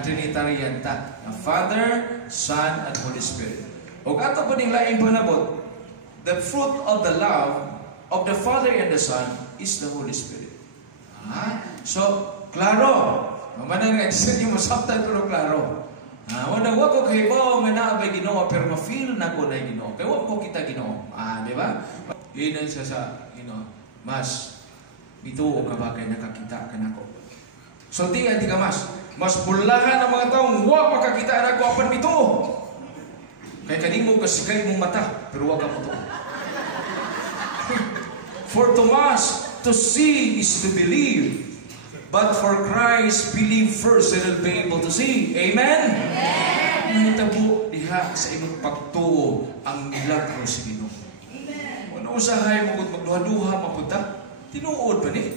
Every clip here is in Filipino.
Trinitarian ta, na Father, Son, and Holy Spirit. O ato po ning laing panabot, the fruit of the love of the Father and the Son is the Holy Spirit. So, klaro. Mamanang nga, yung masabtan pero klaro. Wala ko kahibaw nga naabay Ginoo, pero ma-feel na ko na Ginoo. Kaya wala ko kita Ginoo. Di ba? Yun ang sa, mas, bituo ka ba kaya nakakita ka na ko. So, di ka mas. Mas bulahan ang mga taong huwag makakita na ko apan nito. Kaya kaning mo kasigay mong mata, pero huwag ka mo to. For Thomas, to see is to believe. But for Christ, believe first and will be able to see. Amen? Nahitabo diha sa imong pagtuo ang milagro sa Ginoo. Ano usahay mo kung magduha-duha mapunta? Tinuod ba ni?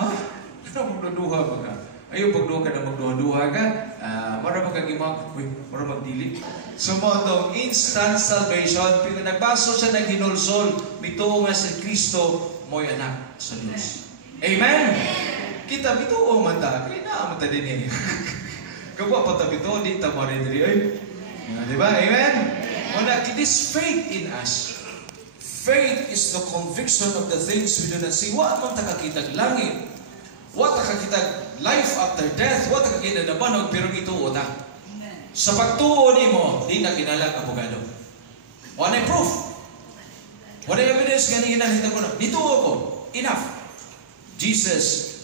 Ano magduha ba ka? Ayaw pagduha ka na magduha-duha ka, mara magkagimag, mara magdili. So mo itong instant salvation, nagbaso siya ng hinulsol, bituo nga si Kristo, mo'y anak sa Diyos. Amen? Kita bituo man ta, kaya naman ta din eh. Kapwa pa ta bituo, di ta marin diri ay. Diba? Amen? Wala, it is faith in us. Faith is the conviction of the things we do not see. Wa man ta kakitag langit. Wa ta kakitag life after death. Wa ta kakitag nabanog, pero bituo ta. Sa pagtuo nimo, di na kinalang abogado. Wala proof. Wala evidence ganyan hinahita ko na. Bituo ko. Enough. Jesus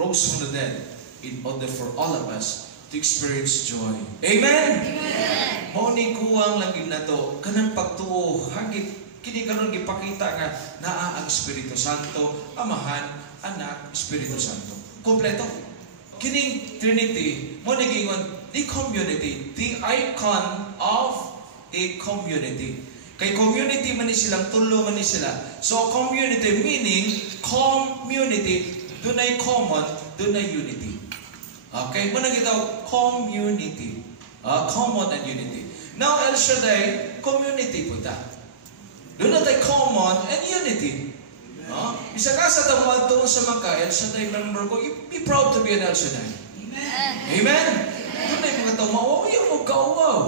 rose from the dead in order for all of us to experience joy. Amen? Amen. Mauni kuwang lang na to, kanang pagtuo, hagit, kini karon gipakita nga naa ang Espiritu Santo, Amahan, Anak, Espiritu Santo. Kompleto. Kining Trinity, mo nagingon, the community, the icon of a community. Kay community man ni silang tulo man ni sila. So community meaning community. Doon ay common, doon ay unity. Okay? Muna kita community. Common and unity. Now, El Shaddai, community po ta. Doon na tayo common and unity. Isa ka sa tawad doon sa mga El Shaddai member ko, be proud to be an El Shaddai. Amen? Amen? Doon ay mga tao, ayaw mo kauwaw.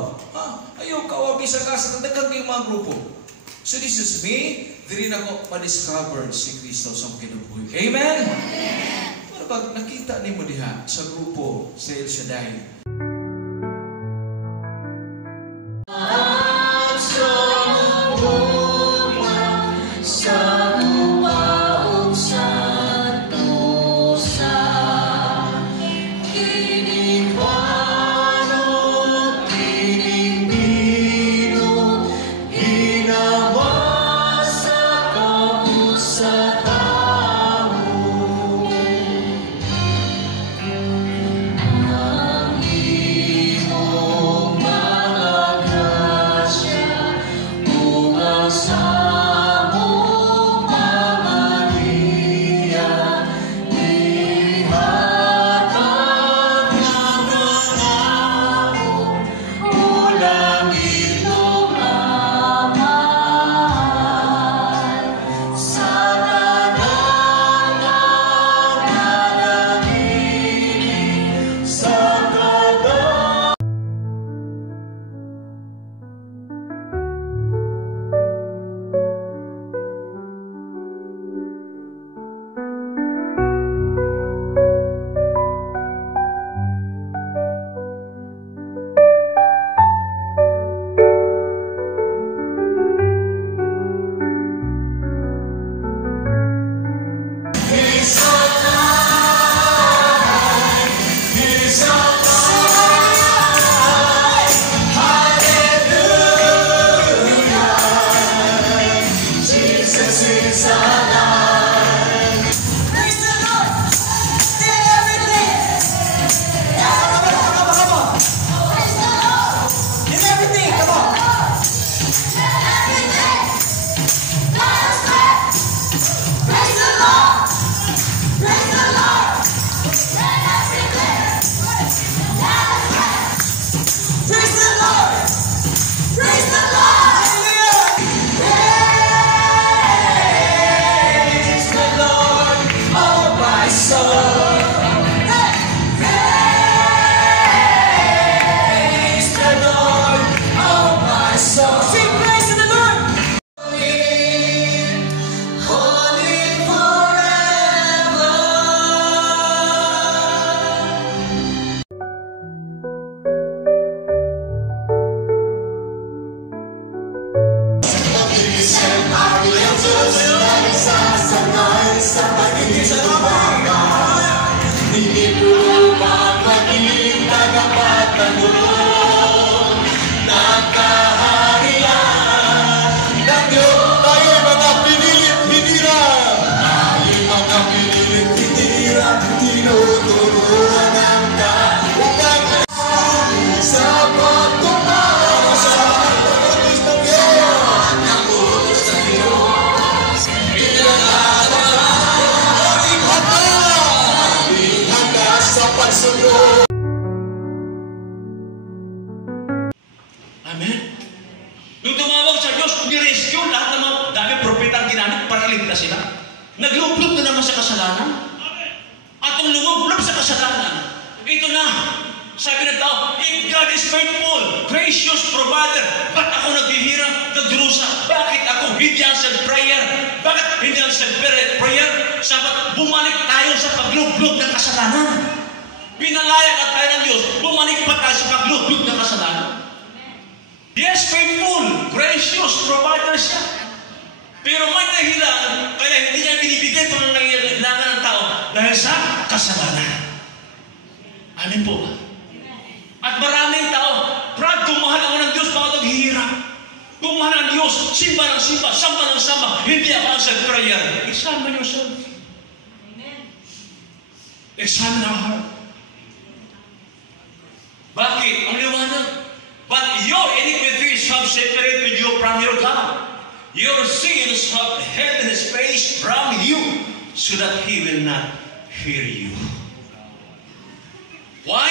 Ayaw kauwaw, isa ka sa tandang mga grupo. So this is me, diri na ko ma-discover si Kristo sa kinabuhi. Amen? Amen! Pero pag nakita ni mo diha sa grupo sa El Shaddai, Amen. na sila. Naglublob na naman sa kasalanan. At kung lumublob sa kasalanan, ito na, sabi ng tao, if God is faithful, gracious provider, ba't ako naghihirap, nagdurusa? Bakit ako hindi answered prayer? Bakit hindi answered prayer? Sabat, bumalik tayo sa paglublob ng kasalanan. Pinalaya na tayo ng Diyos, bumalik pa tayo sa paglublob ng kasalanan. Yes, faithful, gracious provider siya. Pero may dahilan, kaya hindi niya binibigay pa ng nangailangan ng tao dahil sa kasalanan. Amin po ba? At maraming tao, Brad, kung mahal ako ng Diyos, bakit naghihirap? Kung mahal ng Diyos, simba ng simba, samba ng samba, hindi ako answered prayer. Examine yourself. Examine our heart. Bakit? Ang liwanag. But your iniquities have separated you from your God. Your sins have hidden His face from you, so that He will not hear you. Why?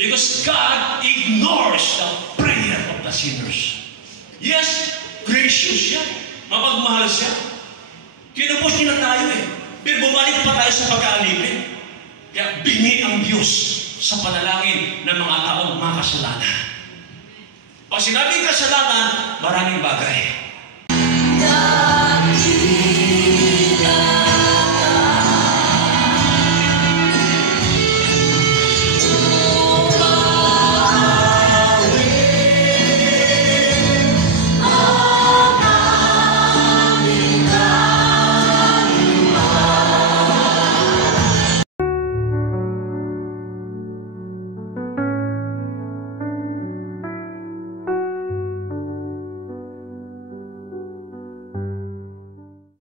Because God ignores the prayer of the sinners. Yes, gracious siya. Mapagmahal siya. Kinupos niya na tayo eh. Pero bumalik pa tayo sa pag-aalipin. Kaya bingi ang Diyos sa panalangin ng mga taong makasalanan. Pag sinabing kasalanan, maraming bagay.